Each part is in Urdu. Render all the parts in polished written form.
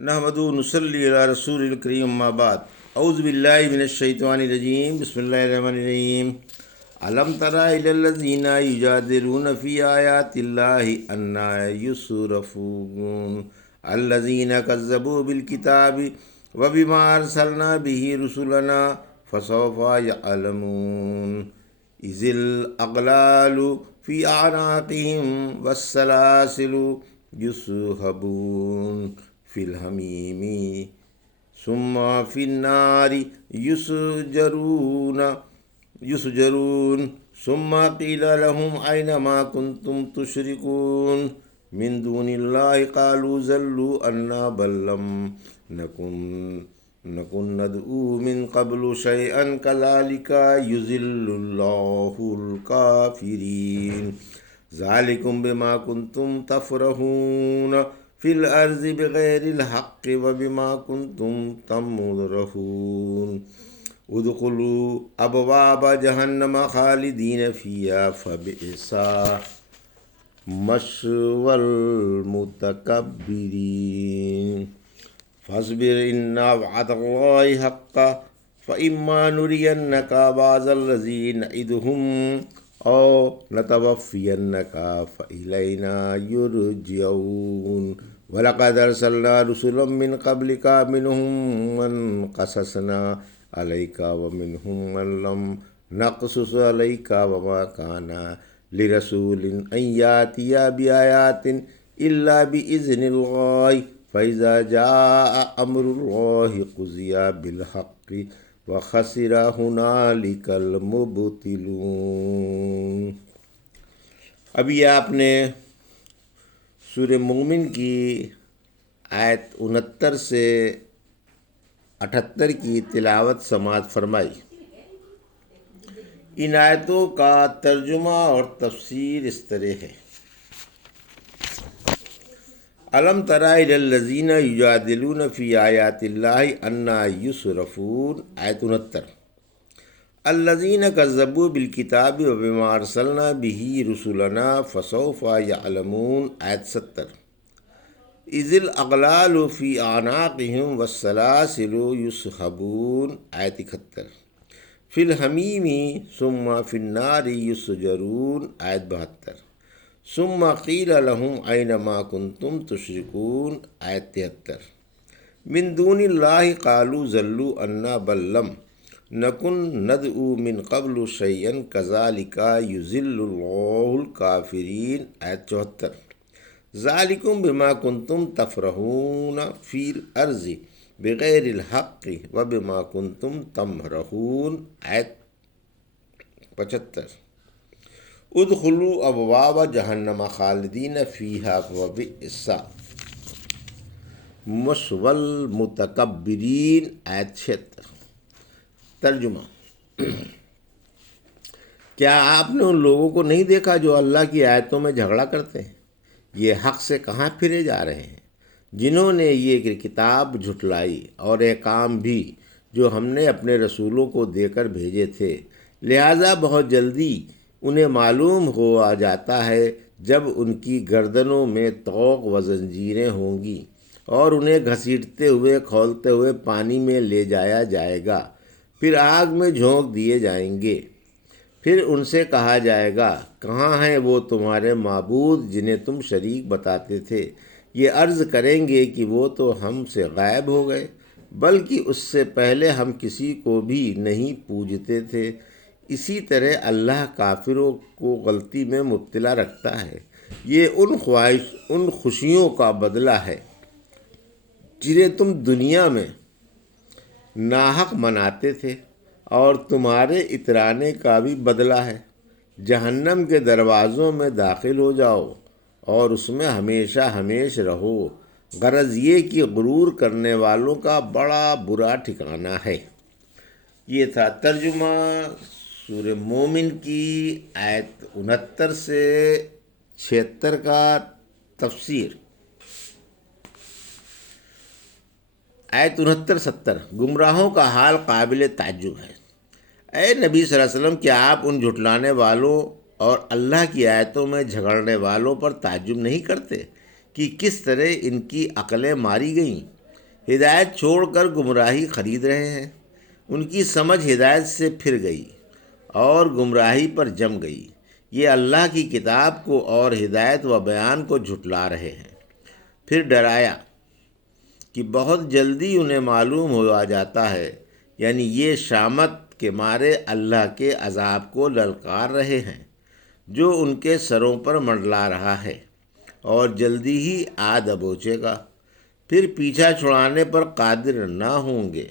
نحمد نصلی علی رسول الکریم اما بعد اعوذ باللہ من الشیطان الرجیم بسم اللہ الرحمن الرحیم علم تر الی الذین یجادلون فی آیات اللہ انا یصرفون الذین کذبوا بالکتاب وبما ارسلنا به رسلنا فسوف یعلمون اذ الاغلال فی اعناقهم والسلاسل یسحبون فی الحمیم ثم فی النار یسجرون ثم قیل لهم این ما کنتم تشرکون من دون اللہ قالوا ضلوا عنا بل لم نکن ندعو من قبل شیئا کذلک یضل اللہ الکافرین ذالکم بما کنتم تفرحون فی الارض بغیر الحق وبما کنتم تمرحون ادخلوا ابواب جہنم خالدین فیہا فبئس مثوی المتکبرین فاصبر ان وعد اللہ حق فإما نرینک بعض الذی نعدہم او نتوفینک فإلینا یرجعون وَلَقَدْ أَرْسَلْنَا رُسُلًا مِّن قَبْلِكَ مِنْهُم مَّن قَصَصْنَا عَلَيْكَ وَمِنْهُم مَّن لَّمْ نَقْصُصْ عَلَيْكَ وَمَا كَانَ لِرَسُولٍ أَن يَأْتِيَ بِآيَاتٍ إِلَّا بِإِذْنِ اللَّهِ فَإِذَا جَاءَ أَمْرُ اللَّهِ قُضِيَ بِالْحَقِّ وَخَسِرَ هُنَالِكَ الْمُبْطِلُونَ۔ ابھی آپ نے سورہ مومن کی آیت 69 سے 78 کی تلاوت سماعت فرمائی۔ ان آیتوں کا ترجمہ اور تفسیر اس طرح ہے: علم تر الی الذین یجادلون فی آیات اللہ انا یصرفون، آیت 69۔ الذین کذبوا بالکتاب وبما ارسلنا به رسلنا فسوف یعلمون، آیت 70۔ اذ الاغلال فی اعناقهم والسلاسل یسحبون، آیت 71۔ فی الحمیم ثم فی النار یسجرون، آیت 72۔ ثم قیل لهم این ما کنتم تشرکون، آیت 73۔ من دون اللہ قالوا ضلوا عنا بل لم نکن ندعو من قبل شیئا کذالک یضل اللہ الکافرین، آیت 74۔ ذالکم بما کنتم تفرحون فی الارض بغیر الحق وبما کنتم تمرحون، آیت 75۔ ادخلوا ابواب جہنم خالدین فیہا فبئس مثوی المتکبرین، آیت 76۔ ترجمہ: کیا آپ نے ان لوگوں کو نہیں دیکھا جو اللہ کی آیتوں میں جھگڑا کرتے ہیں؟ یہ حق سے کہاں پھرے جا رہے ہیں، جنہوں نے یہ کتاب جھٹلائی اور احکام بھی جو ہم نے اپنے رسولوں کو دے کر بھیجے تھے، لہٰذا بہت جلدی انہیں معلوم ہو آ جاتا ہے جب ان کی گردنوں میں طوق و زنجیریں ہوں گی اور انہیں گھسیٹتے ہوئے کھولتے ہوئے پانی میں لے جایا جائے گا، پھر آگ میں جھونک دیے جائیں گے۔ پھر ان سے کہا جائے گا، کہاں ہیں وہ تمہارے معبود جنہیں تم شریک بتاتے تھے؟ یہ عرض کریں گے کہ وہ تو ہم سے غائب ہو گئے، بلکہ اس سے پہلے ہم کسی کو بھی نہیں پوجتے تھے۔ اسی طرح اللہ کافروں کو غلطی میں مبتلا رکھتا ہے۔ یہ ان خوشیوں کا بدلہ ہے جنہیں تم دنیا میں ناحق مناتے تھے، اور تمہارے اترانے کا بھی بدلہ ہے۔ جہنم کے دروازوں میں داخل ہو جاؤ اور اس میں ہمیشہ ہمیش رہو، غرض یہ کہ غرور کرنے والوں کا بڑا برا ٹھکانہ ہے۔ یہ تھا ترجمہ سورہ مومن کی آیت 69 سے 76 کا تفسیر۔ آیت 69-70۔ گمراہوں کا حال قابل تعجب ہے۔ اے نبی صلی اللہ علیہ وسلم، کیا آپ ان جھٹلانے والوں اور اللہ کی آیتوں میں جھگڑنے والوں پر تعجب نہیں کرتے کہ کس طرح ان کی عقلیں ماری گئیں؟ ہدایت چھوڑ کر گمراہی خرید رہے ہیں۔ ان کی سمجھ ہدایت سے پھر گئی اور گمراہی پر جم گئی۔ یہ اللہ کی کتاب کو اور ہدایت و بیان کو جھٹلا رہے ہیں۔ پھر ڈرایا کہ بہت جلدی انہیں معلوم ہو آ جاتا ہے، یعنی یہ شامت کے مارے اللہ کے عذاب کو للکار رہے ہیں جو ان کے سروں پر منڈلا رہا ہے اور جلدی ہی آ دبوچے گا، پھر پیچھا چھڑانے پر قادر نہ ہوں گے۔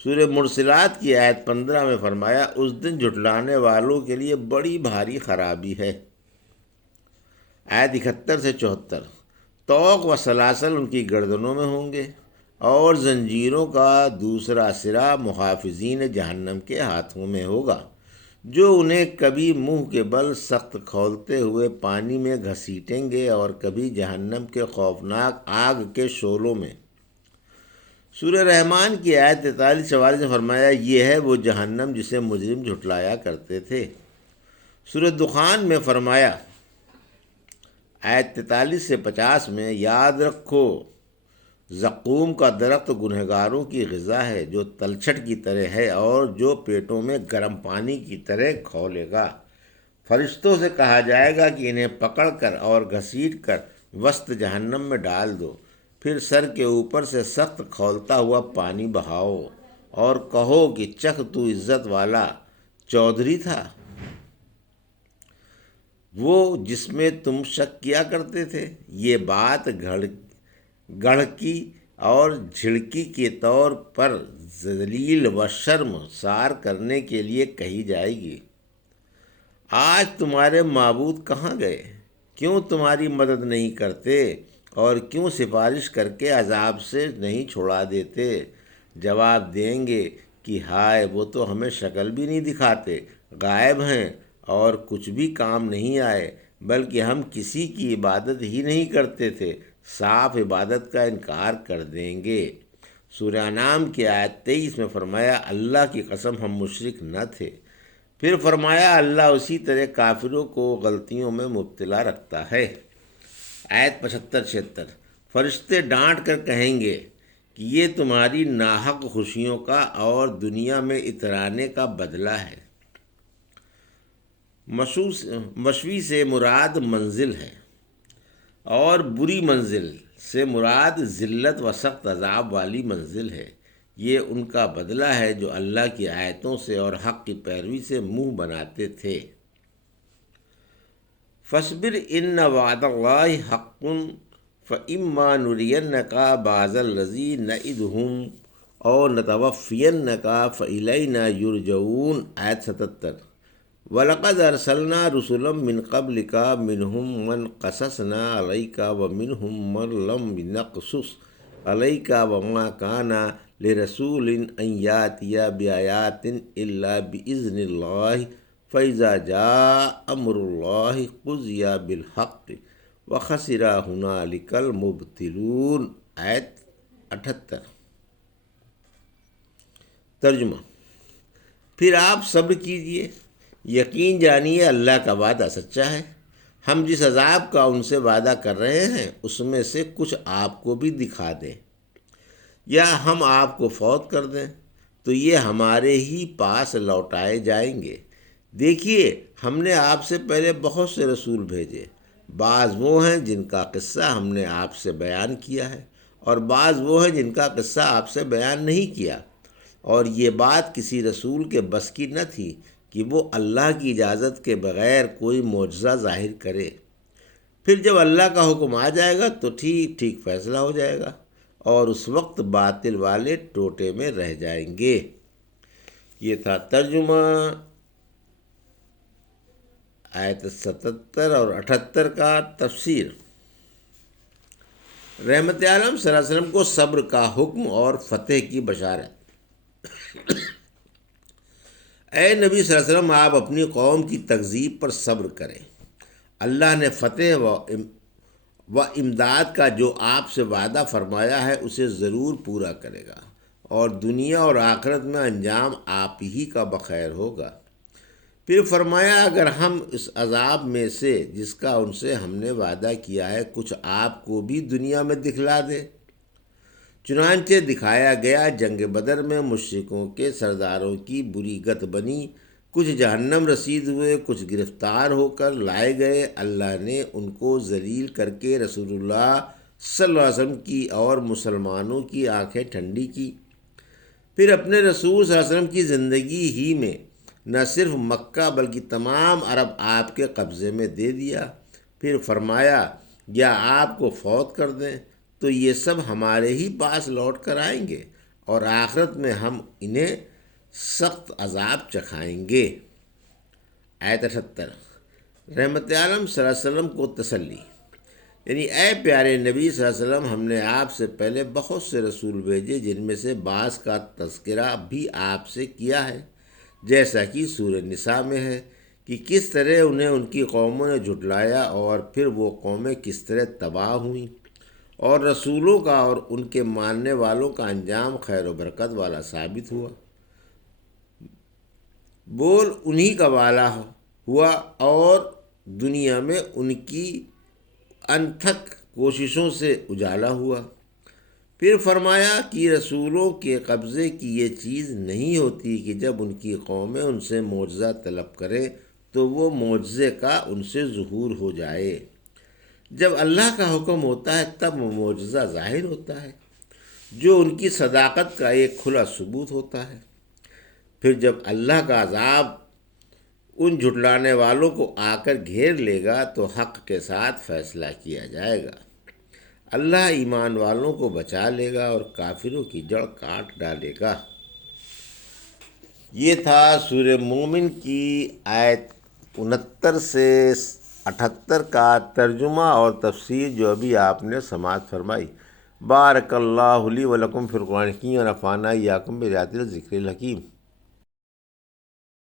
سورہ مرسلات کی آیت 15 میں فرمایا، اس دن جھٹلانے والوں کے لیے بڑی بھاری خرابی ہے۔ آیت 71 سے 74، طوق و سلاسل ان کی گردنوں میں ہوں گے اور زنجیروں کا دوسرا سرا محافظین جہنم کے ہاتھوں میں ہوگا، جو انہیں کبھی منہ کے بل سخت کھولتے ہوئے پانی میں گھسیٹیں گے اور کبھی جہنم کے خوفناک آگ کے شعلوں میں۔ سورہ رحمان کی آیت 43-44 میں فرمایا، یہ ہے وہ جہنم جسے مجرم جھٹلایا کرتے تھے۔ سورہ دخان میں فرمایا آیت 43 سے 50 میں، یاد رکھو زقوم کا درخت گنہگاروں کی غذا ہے جو تلچھٹ کی طرح ہے اور جو پیٹوں میں گرم پانی کی طرح کھولے گا۔ فرشتوں سے کہا جائے گا کہ انہیں پکڑ کر اور گھسیٹ کر وسط جہنم میں ڈال دو، پھر سر کے اوپر سے سخت کھولتا ہوا پانی بہاؤ اور کہو کہ چکھ تو عزت والا چودھری تھا، وہ جس میں تم شک کیا کرتے تھے۔ یہ بات گڑھکی اور جھڑکی کے طور پر ذلیل و شرم سار کرنے کے لیے کہی جائے گی۔ آج تمہارے معبود کہاں گئے؟ کیوں تمہاری مدد نہیں کرتے اور کیوں سفارش کر کے عذاب سے نہیں چھڑا دیتے؟ جواب دیں گے کہ ہائے، وہ تو ہمیں شکل بھی نہیں دکھاتے، غائب ہیں اور کچھ بھی کام نہیں آئے، بلکہ ہم کسی کی عبادت ہی نہیں کرتے تھے، صاف عبادت کا انکار کر دیں گے۔ سورہ انعام کی آیت 23 میں فرمایا، اللہ کی قسم ہم مشرک نہ تھے۔ پھر فرمایا، اللہ اسی طرح کافروں کو غلطیوں میں مبتلا رکھتا ہے۔ آیت 75-76، فرشتے ڈانٹ کر کہیں گے کہ یہ تمہاری ناحق خوشیوں کا اور دنیا میں اترانے کا بدلہ ہے۔ مشوی سے مراد منزل ہے اور بری منزل سے مراد ذلت و سخت عذاب والی منزل ہے۔ یہ ان کا بدلہ ہے جو اللہ کی آیتوں سے اور حق کی پیروی سے منہ بناتے تھے۔ فاصبر ان وعد اللہ حق فاما نرینک بعض الذی نعدہم او نتوفینک فالینا یرجعون۔ آیت 77، وَلَقَدْ أَرْسَلْنَا رُسُلًا مِّن قَبْلِكَ مِنْهُمْ مَنْ قَصَصْنَا عَلَيْكَ وَمِنْهُمْ مَنْ لَمْ نَقْصُصْ عَلَيْكَ وَمَا كَانَ لِرَسُولٍ أَنْ يَأْتِيَ بِآيَاتٍ إِلَّا بِإِذْنِ اللَّهِ فَإِذَا جَاءَ أَمْرُ اللَّهِ قُضِيَ بِالْحَقِّ وَخَسِرَ هُنَالِكَ الْمُبْطِلُونَ۔ آیت 78۔ ترجمہ، پھر آپ صبر کیجئے، یقین جانیے اللہ کا وعدہ سچا ہے۔ ہم جس عذاب کا ان سے وعدہ کر رہے ہیں اس میں سے کچھ آپ کو بھی دکھا دیں یا ہم آپ کو فوت کر دیں تو یہ ہمارے ہی پاس لوٹائے جائیں گے۔ دیکھیے، ہم نے آپ سے پہلے بہت سے رسول بھیجے، بعض وہ ہیں جن کا قصہ ہم نے آپ سے بیان کیا ہے اور بعض وہ ہیں جن کا قصہ آپ سے بیان نہیں کیا، اور یہ بات کسی رسول کے بس کی نہ تھی کہ وہ اللہ کی اجازت کے بغیر کوئی معجزہ ظاہر کرے۔ پھر جب اللہ کا حکم آ جائے گا تو ٹھیک ٹھیک فیصلہ ہو جائے گا اور اس وقت باطل والے ٹوٹے میں رہ جائیں گے۔ یہ تھا ترجمہ آیت 77 اور 78 کا تفسیر۔ رحمت عالم صلی اللہ علیہ وسلم کو صبر کا حکم اور فتح کی بشارت۔ اے نبی صلی اللہ علیہ وسلم، آپ اپنی قوم کی تکذیب پر صبر کریں۔ اللہ نے فتح و امداد کا جو آپ سے وعدہ فرمایا ہے اسے ضرور پورا کرے گا اور دنیا اور آخرت میں انجام آپ ہی کا بخیر ہوگا۔ پھر فرمایا، اگر ہم اس عذاب میں سے جس کا ان سے ہم نے وعدہ کیا ہے کچھ آپ کو بھی دنیا میں دکھلا دیں چنانچہ دکھایا گیا جنگ بدر میں مشرکوں کے سرداروں کی بری گت بنی، کچھ جہنم رسید ہوئے، کچھ گرفتار ہو کر لائے گئے۔ اللہ نے ان کو ذلیل کر کے رسول اللہ صلی اللہ علیہ وسلم کی اور مسلمانوں کی آنکھیں ٹھنڈی کی۔ پھر اپنے رسول صلی اللہ علیہ وسلم کی زندگی ہی میں نہ صرف مکہ بلکہ تمام عرب آپ کے قبضے میں دے دیا۔ پھر فرمایا یا آپ کو فوت کر دیں تو یہ سب ہمارے ہی پاس لوٹ کر آئیں گے اور آخرت میں ہم انہیں سخت عذاب چکھائیں گے۔ آیت 78۔ رحمت عالم صلی اللہ علیہ وسلم کو تسلی، یعنی اے پیارے نبی صلی اللہ علیہ وسلم، ہم نے آپ سے پہلے بہت سے رسول بھیجے جن میں سے بعض کا تذکرہ بھی آپ سے کیا ہے، جیسا کہ سورہ نساء میں ہے کہ کس طرح انہیں ان کی قوموں نے جھٹلایا اور پھر وہ قومیں کس طرح تباہ ہوئیں، اور رسولوں کا اور ان کے ماننے والوں کا انجام خیر و برکت والا ثابت ہوا، بول انہی کا والا ہوا اور دنیا میں ان کی انتھک کوششوں سے اجالا ہوا۔ پھر فرمایا کہ رسولوں کے قبضے کی یہ چیز نہیں ہوتی کہ جب ان کی قومیں ان سے معجزہ طلب کریں تو وہ معجزے کا ان سے ظہور ہو جائے۔ جب اللہ کا حکم ہوتا ہے تب وہ معجزہ ظاہر ہوتا ہے، جو ان کی صداقت کا ایک کھلا ثبوت ہوتا ہے۔ پھر جب اللہ کا عذاب ان جھٹلانے والوں کو آ کر گھیر لے گا تو حق کے ساتھ فیصلہ کیا جائے گا۔ اللہ ایمان والوں کو بچا لے گا اور کافروں کی جڑ کاٹ ڈالے گا۔ یہ تھا سورہ مومن کی آیت 69 سے 78 کا ترجمہ اور تفسیر جو ابھی آپ نے سماعت فرمائی۔ بارک اللہ لی و لکم فی القرآن الحکیم و نفعنی وایاکم بآیات الذکر الحکیم۔